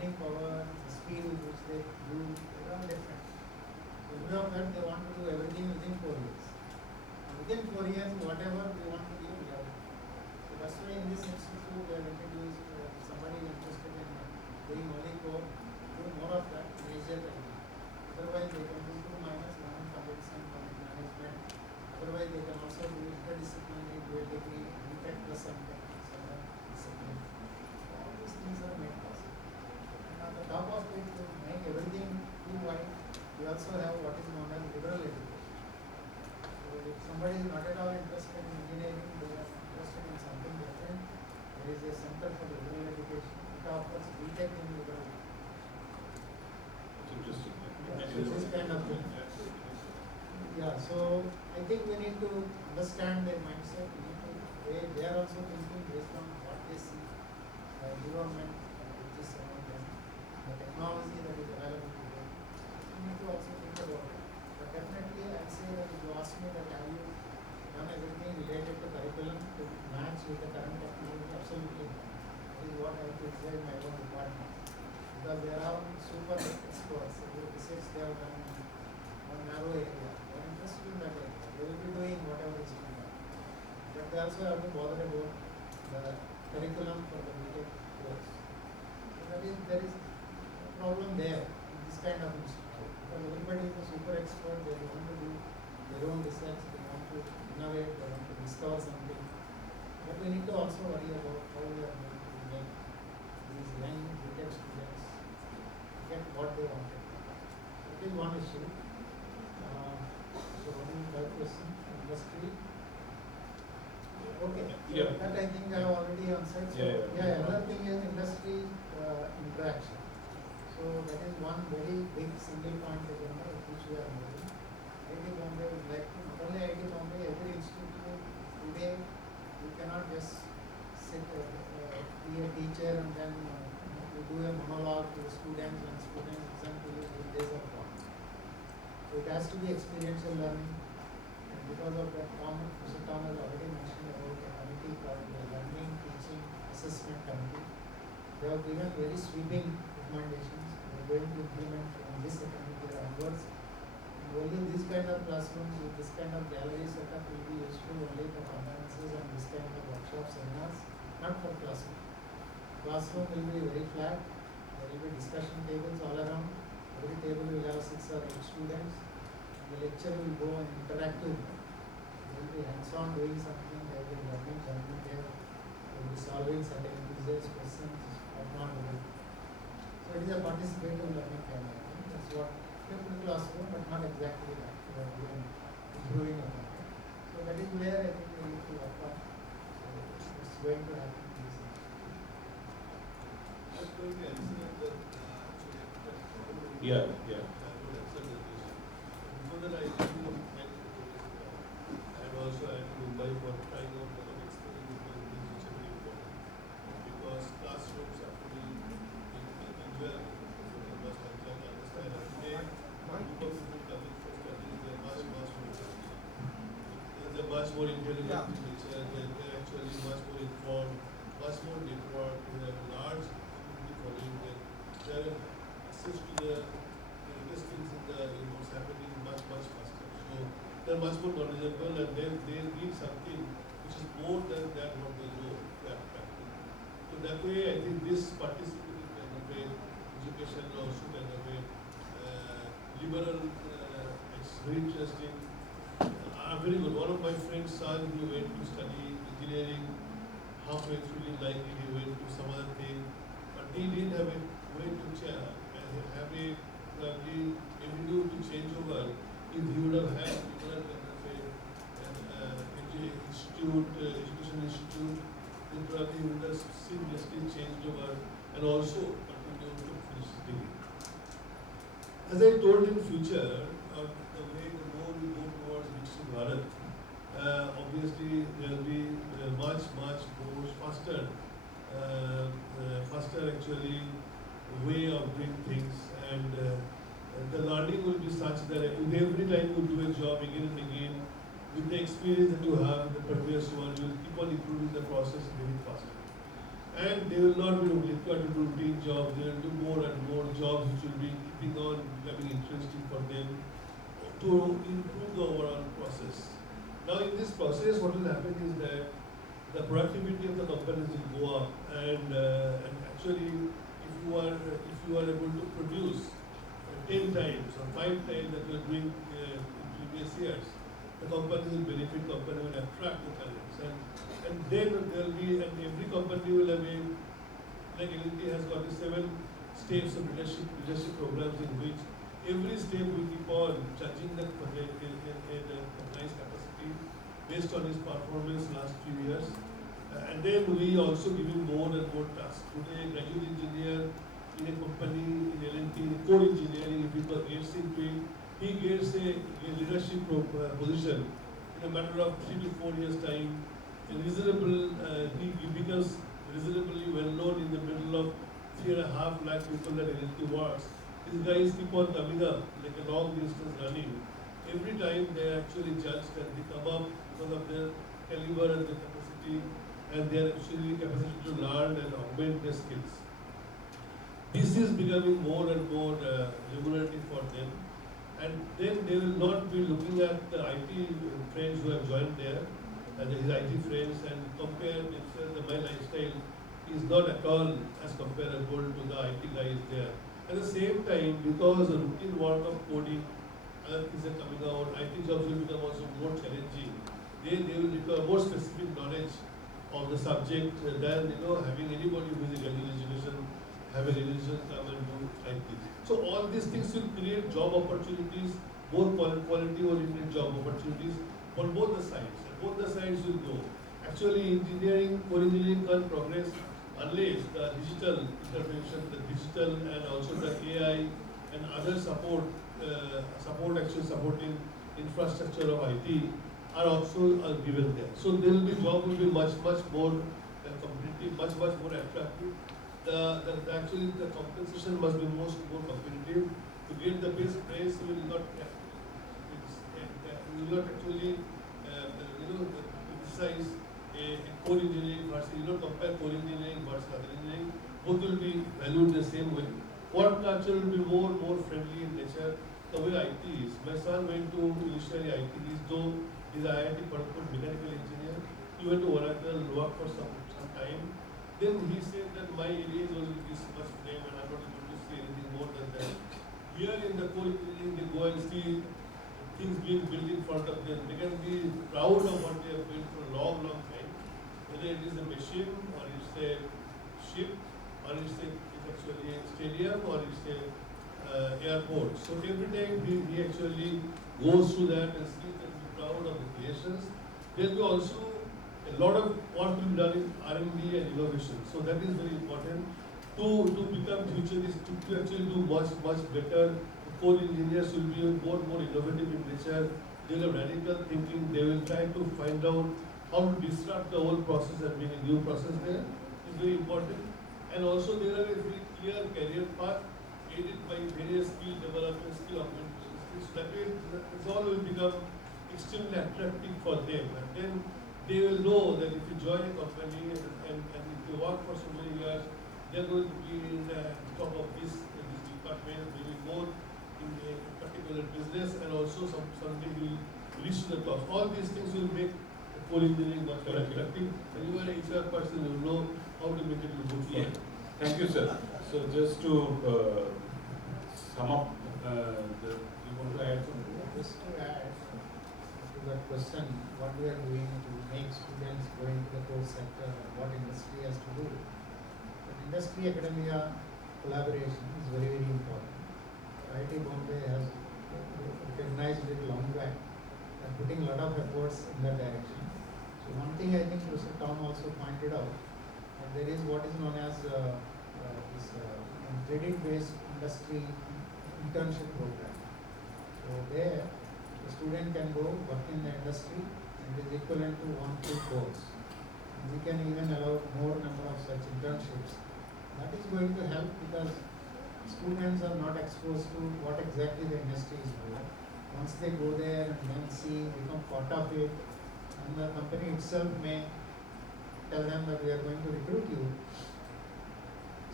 learning power, the speed with which they do, they are different. So instead of that, they want to do everything within 4 years. Within 4 years, whatever we want to do, we have to do. So that's why in this institute we have introduced somebody interested in doing only core, do more of that, major technique. Otherwise, they can do 2 minus 1 competition management. Otherwise, they can also do interdisciplinary dual degree, B.Tech plus M.Tech, discipline. All these things are made possible. And on the top of it, to make everything too wide, we also have what is known as liberal education. So if somebody is not at all interested in engineering, they are interested in something different, there is a center for liberal education. It offers B.Tech in liberal education. It's interesting. Yeah, so this kind of thing. Yeah, so I think we need to understand their mindset. They are also thinking based on what they see, the environment which is around them, the technology that is available to them. We need to also think about it. But definitely, I'd say that if you ask me that have you done everything related to curriculum to match with the current technology, absolutely not. That is what I criticize my own department. Because there are super experts who research they have done in one narrow area. They are interested in that area. They will be doing whatever is being done. But they also have to bother about the curriculum for the B.Tech course. So that is, there is a problem there in this kind of institute. Because everybody is a super expert, they want to do their own research, they want to innovate, they want to discover something. But we need to also worry about how we are going to make these young B.Tech students get what they wanted. That is one issue. So what is the third question? Industry. Okay. Yeah. That I think I have already answered. So another thing is industry interaction. So that is one very big single point agenda which we are moving. IIT Bombay would like to, not only IIT Bombay, every institute today, you cannot just sit, be a teacher and then you do a monologue to the students and students listen to you, days are gone. So it has to be experiential learning. And because of that, Mr. Tom has already mentioned about a committee called the Learning, Teaching, Assessment Committee. They have given very sweeping recommendations. We are going to implement from this academic year onwards. And only these kind of classrooms with this kind of gallery setup will be useful only for conferences and this kind of workshop seminars, not for classroom. Classroom will be very flat. There will be discussion tables all around. Every table will have 6 or 8 students. The lecture will go on interactive. They will be hands-on doing something. They will be learning something there. They will be solving certain quizzes, questions, whatnot. So it is a participative learning kind of thing. That's what flipped the classroom, but not exactly that. We are doing improving upon it. So that is where I think we need to work on. So it's going to happen. Yeah. Before that, I also had to Mumbai for trying out the experience which is very important. Because classrooms have to be enjoyable. You must understand that today, people who coming for studies, they are much more intelligent. They're much more intelligent in nature, they're actually much more informed, much more networked, they have a large community following them. They have access to the latest things in what's happening much faster. So they're much more knowledgeable and they need something which is more than what they know. So that way, I think this participating kind of way, education also kind of way, liberal, it's very interesting. Very good. One of my friend's son, he went to study engineering, halfway through his life he went to some other thing, but he didn't have a way to have a probably avenue to change over. If he would have had liberal kind of a education institute, then probably he would have seamlessly changed over and also continued to finish his degree. As I told in future, the way the more we go towards Viksit Bharat, obviously there will be much more faster actually way of doing things, and the learning will be such that every time you do a job again and again, with the experience that you have in the previous one, you will keep on improving the process very faster. And they will not be required to do routine jobs, they will do more and more jobs which will be keeping on becoming interesting for them to improve the overall process. Now in this process what will happen is that the productivity of the companies will go up, and actually if you are able to produce 10 times or 5 times that you are doing in previous years, the company will benefit, company will attract the talents, and then there will be, and every company will have a, like IIT has got the 7 steps of leadership programs in which every step we keep on judging the compliance capacity based on his performance last few years. And then we also give him more and more tasks. Today, a graduate engineer in a company, in L&T, in core engineering, if he gets into it, he gets a leadership position in a matter of 3 to 4 years time. Reasonable, he becomes reasonably well known in the middle of 3.5 lakh people that L&T works. These guys keep on coming up like a long distance running. Every time they are actually judged and they come up because of their caliber and their capacity, and their actually capacity to learn and augment their skills. This is becoming more and more remunerative for them, and then they will not be looking at the IT friends who have joined there, and his IT friends, and compare themselves. My lifestyle is not at all as comparable to the IT guys there. At the same time, because the routine work of coding, other things are coming out, IT jobs will become also more challenging. They will require more specific knowledge of the subject than having anybody who is in graduate education, have a religion come and do IT. So all these things will create job opportunities, more quality oriented job opportunities for both the sides. And both the sides will go. Actually, core engineering can't progress unless the digital intervention, the digital and also the AI and other supporting infrastructure of IT are also given there. So there will be job will be much more competitive, much more attractive. Actually the compensation must be more competitive. To get the best price you will not actually criticize a core engineering versus, you don't compare core engineering versus other engineering. Both will be valued the same way. Work culture will be more friendly in nature. The way IT is. My son went to initially IT, though he's an IIT mechanical engineer. He went to Oracle, worked for some time. Then he said that my area was with this much frame and I'm not able to see anything more than that. Here in the core engineering, they go and see things being built in front of them. They can be proud of what they have built for a long time. Whether it is a machine or it's a ship or it's actually a stadium or it's a airport. So every time he actually goes through that and sees that he's proud of the creations. There will be also a lot of work will be done in R&D and innovation. So that is very important to become futuristic, to actually do much better. The core engineers will be more innovative in nature. They will have radical thinking. They will try to find out how to disrupt the whole process and bring a new process there. It's very important. And also there are a very clear career path aided by various skill development, skill augmentation skills. So that way, it all will become extremely attractive for them. And then they will know that if you join a company and if you work for so many years, they're going to be in the top of this department, maybe more in a particular business, and also someday will reach the top. All these things will make the core engineering much more attractive. And you are an HR person, you know how to make it look good. Yeah. Thank you, sir. So just to sum up, you want to add something? Just to add to that question, what we are doing to make students go into the core sector and what industry has to do. But industry academia collaboration is very important. IIT Bombay has recognized it long back and putting a lot of efforts in that direction. So one thing I think Mr. Tom also pointed out, and there is what is known as this credit-based industry internship program. So there, the student can go work in the industry and it is equivalent to 1 course. And we can even allow more number of such internships. That is going to help because students are not exposed to what exactly the industry is doing. Once they go there and then see, become part of it, and the company itself may tell them that we are going to recruit you,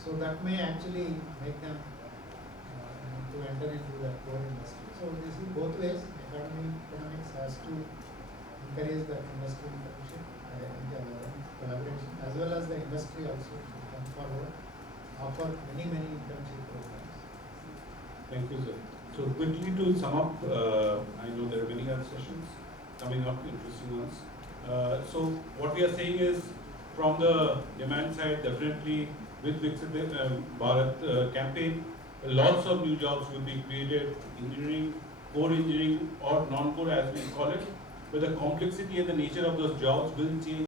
So that may actually make them to enter into the core industry. So this is both ways. Economics has to encourage that industry internship collaboration, as well as the industry also to come forward, offer many internship programs. Thank you, sir. So quickly to sum up, I know there are many other sessions coming up, interesting ones. So what we are saying is, from the demand side, definitely with Viksit Bharat campaign, lots of new jobs will be created, engineering, core engineering or non-core as we call it, but the complexity and the nature of those jobs will change